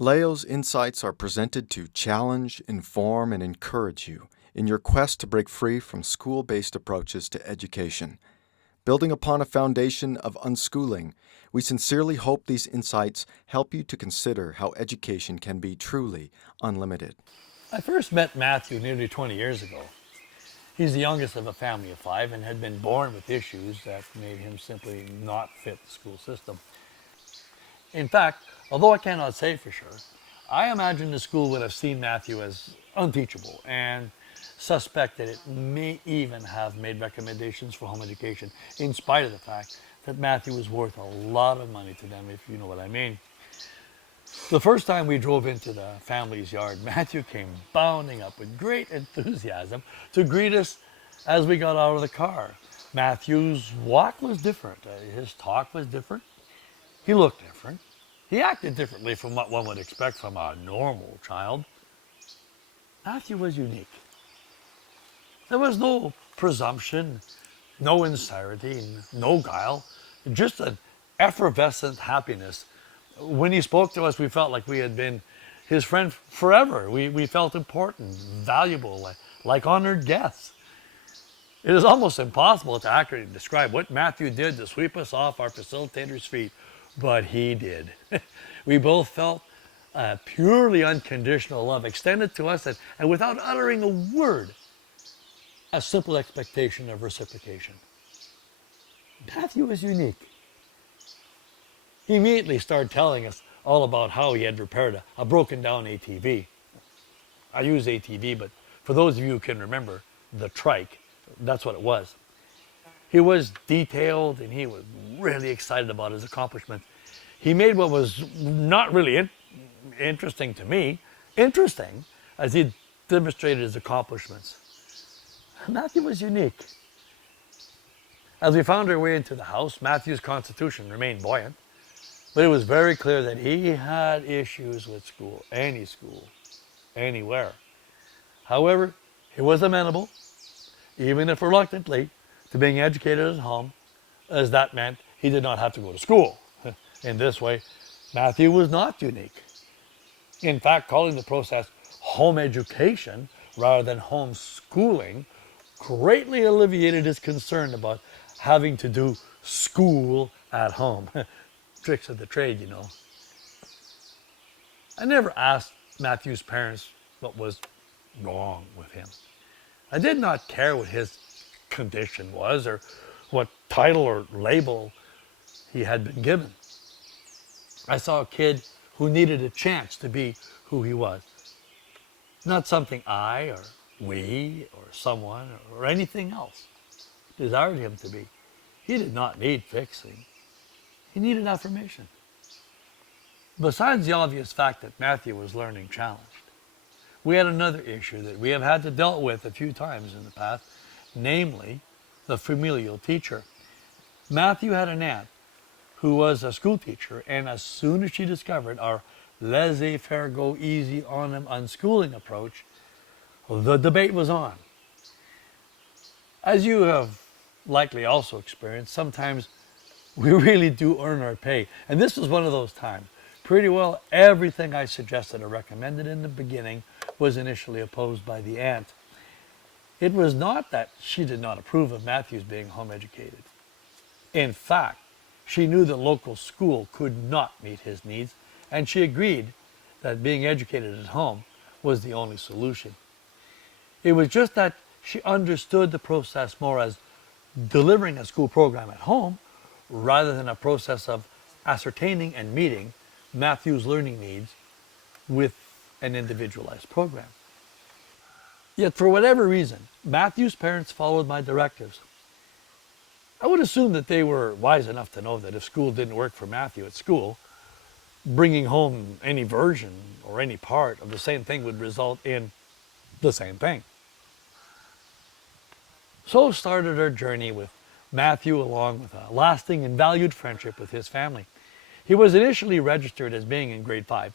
Leo's insights are presented to challenge, inform, and encourage you in your quest to break free from school-based approaches to education. Building upon a foundation of unschooling, we sincerely hope these insights help you to consider how education can be truly unlimited. I first met Matthew nearly 20 years ago. He's the youngest of a family of 5 and had been born with issues that made him simply not fit the school system. In fact, although I cannot say for sure, I imagine the school would have seen Matthew as unteachable and suspect that it may even have made recommendations for home education, in spite of the fact that Matthew was worth a lot of money to them, if you know what I mean. The first time we drove into the family's yard, Matthew came bounding up with great enthusiasm to greet us as we got out of the car. Matthew's walk was different. His talk was different. He looked different. He acted differently from what one would expect from a normal child. Matthew was unique. There was no presumption, no insincerity, no guile, just an effervescent happiness. When he spoke to us, we felt like we had been his friend forever. We felt important, valuable, like honored guests. It is almost impossible to accurately describe what Matthew did to sweep us off our facilitator's feet, but he did. We both felt purely unconditional love extended to us, and without uttering a word, a simple expectation of reciprocation. Matthew was unique. He immediately started telling us all about how he had repaired a broken down ATV. I use ATV, but for those of you who can remember, the trike, that's what it was. He was detailed and he was really excited about his accomplishments. He made what was not really interesting to me, interesting, as he demonstrated his accomplishments. Matthew was unique. As we found our way into the house, Matthew's constitution remained buoyant, but it was very clear that he had issues with school, anywhere. However, he was amenable, even if reluctantly, to being educated at home, as that meant he did not have to go to school. In this way, Matthew was not unique. In fact, calling the process home education rather than homeschooling greatly alleviated his concern about having to do school at home. Tricks of the trade, you know. I never asked Matthew's parents what was wrong with him. I did not care what his condition was or what title or label he had been given. I saw a kid who needed a chance to be who he was. Not something I or we or someone or anything else desired him to be. He did not need fixing. He needed affirmation. Besides the obvious fact that Matthew was learning challenged, we had another issue that we have had to deal with a few times in the past, namely the familial teacher. Matthew had an aunt who was a school teacher, and as soon as she discovered our laissez-faire, go easy on him unschooling approach, the debate was on. As you have likely also experienced, sometimes we really do earn our pay. And this was one of those times. Pretty well everything I suggested or recommended in the beginning was initially opposed by the aunt. It was not that she did not approve of Matthew's being home educated. In fact, she knew the local school could not meet his needs, and she agreed that being educated at home was the only solution. It was just that she understood the process more as delivering a school program at home rather than a process of ascertaining and meeting Matthew's learning needs with an individualized program. Yet for whatever reason, Matthew's parents followed my directives. I would assume that they were wise enough to know that if school didn't work for Matthew at school, bringing home any version or any part of the same thing would result in the same thing. So started our journey with Matthew, along with a lasting and valued friendship with his family. He was initially registered as being in grade 5,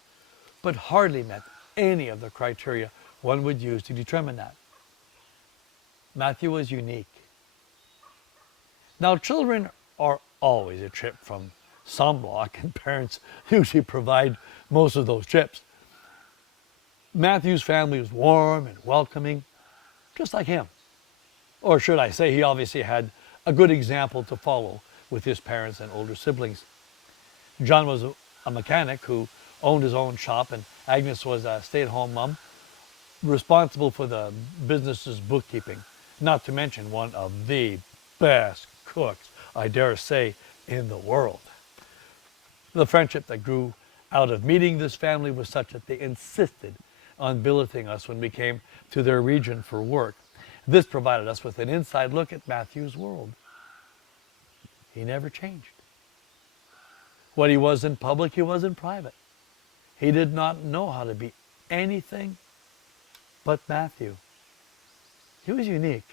but hardly met any of the criteria one would use to determine that. Matthew was unique. Now, children are always a trip from some block, and parents usually provide most of those trips. Matthew's family was warm and welcoming, just like him. Or should I say, he obviously had a good example to follow with his parents and older siblings. John was a mechanic who owned his own shop, and Agnes was a stay-at-home mom responsible for the business's bookkeeping, not to mention one of the best cooks, I dare say, in the world. The friendship that grew out of meeting this family was such that they insisted on billeting us when we came to their region for work. This provided us with an inside look at Matthew's world. He never changed. What he was in public, he was in private. He did not know how to be anything but Matthew. He was unique.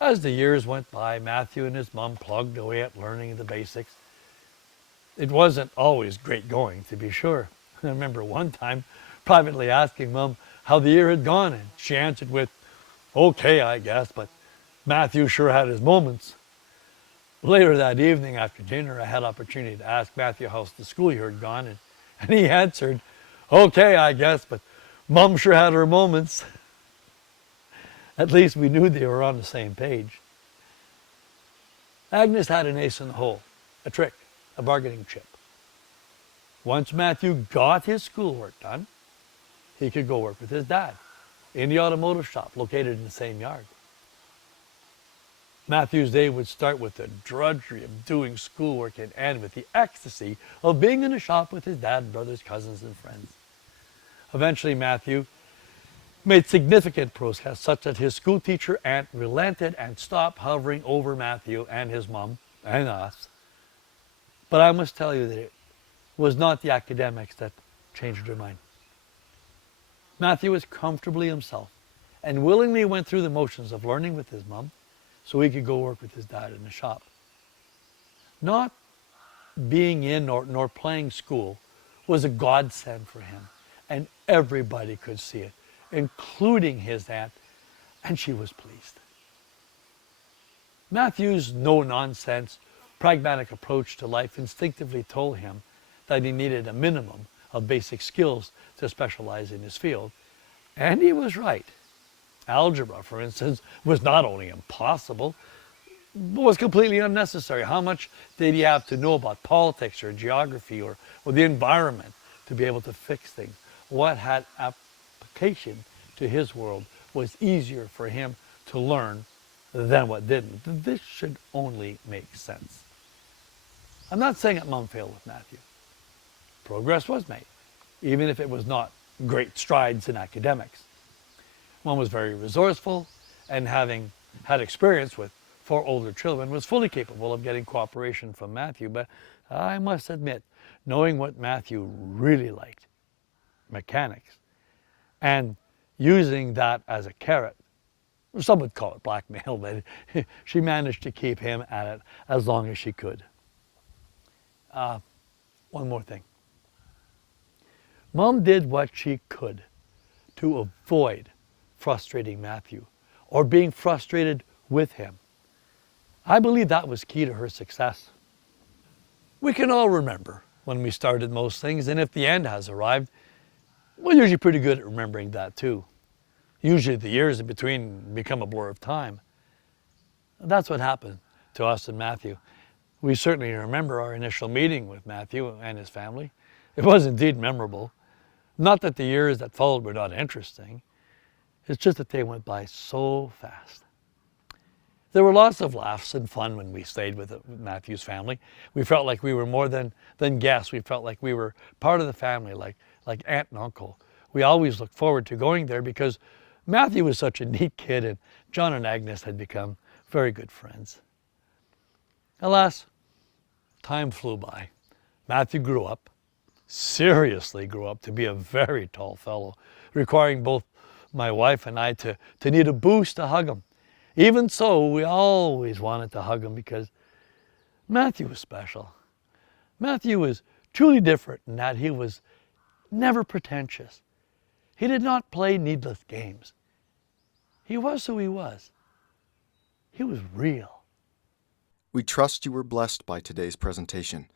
As the years went by, Matthew and his mom plugged away at learning the basics. It wasn't always great going, to be sure. I remember one time privately asking Mom how the year had gone, and she answered with, "Okay, I guess, but Matthew sure had his moments." Later that evening after dinner, I had opportunity to ask Matthew how the school year had gone, and he answered, "Okay, I guess, but Mom sure had her moments." At least we knew they were on the same page. Agnes had an ace in the hole, a trick, a bargaining chip. Once Matthew got his schoolwork done, he could go work with his dad in the automotive shop located in the same yard. Matthew's day would start with the drudgery of doing schoolwork and end with the ecstasy of being in a shop with his dad, brothers, cousins, and friends. Eventually, Matthew made significant progress such that his school teacher aunt relented and stopped hovering over Matthew and his mom and us. But I must tell you that it was not the academics that changed her mind. Matthew was comfortably himself and willingly went through the motions of learning with his mom so he could go work with his dad in the shop. Not being in nor playing school was a godsend for him, and everybody could see it, including his aunt, and she was pleased. Matthew's no-nonsense, pragmatic approach to life instinctively told him that he needed a minimum of basic skills to specialize in his field, and he was right. Algebra, for instance, was not only impossible, but was completely unnecessary. How much did he have to know about politics or geography or the environment to be able to fix things? What had application to his world was easier for him to learn than what didn't. This should only make sense. I'm not saying that Mom failed with Matthew. Progress was made, even if it was not great strides in academics. Mom was very resourceful, and having had experience with 4 older children, was fully capable of getting cooperation from Matthew. But I must admit, knowing what Matthew really liked, mechanics, and using that as a carrot, some would call it blackmail, but she managed to keep him at it as long as she could. One more thing. Mom did what she could to avoid frustrating Matthew or being frustrated with him. I believe that was key to her success. We can all remember when we started most things, and if the end has arrived, we're usually pretty good at remembering that too. Usually the years in between become a blur of time. That's what happened to us and Matthew. We certainly remember our initial meeting with Matthew and his family. It was indeed memorable. Not that the years that followed were not interesting. It's just that they went by so fast. There were lots of laughs and fun when we stayed with Matthew's family. We felt like we were more than guests. We felt like we were part of the family, like aunt and uncle. We always looked forward to going there because Matthew was such a neat kid, and John and Agnes had become very good friends. Alas, time flew by. Matthew grew up, seriously grew up to be a very tall fellow, requiring both my wife and I to need a boost to hug him. Even so, we always wanted to hug him because Matthew was special. Matthew was truly different in that he was never pretentious. He did not play needless games. He was who he was. He was real. We trust you were blessed by today's presentation.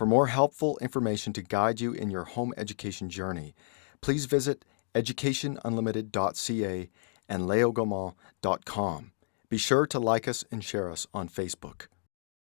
For more helpful information to guide you in your home education journey, please visit educationunlimited.ca and leogaumont.com. Be sure to like us and share us on Facebook.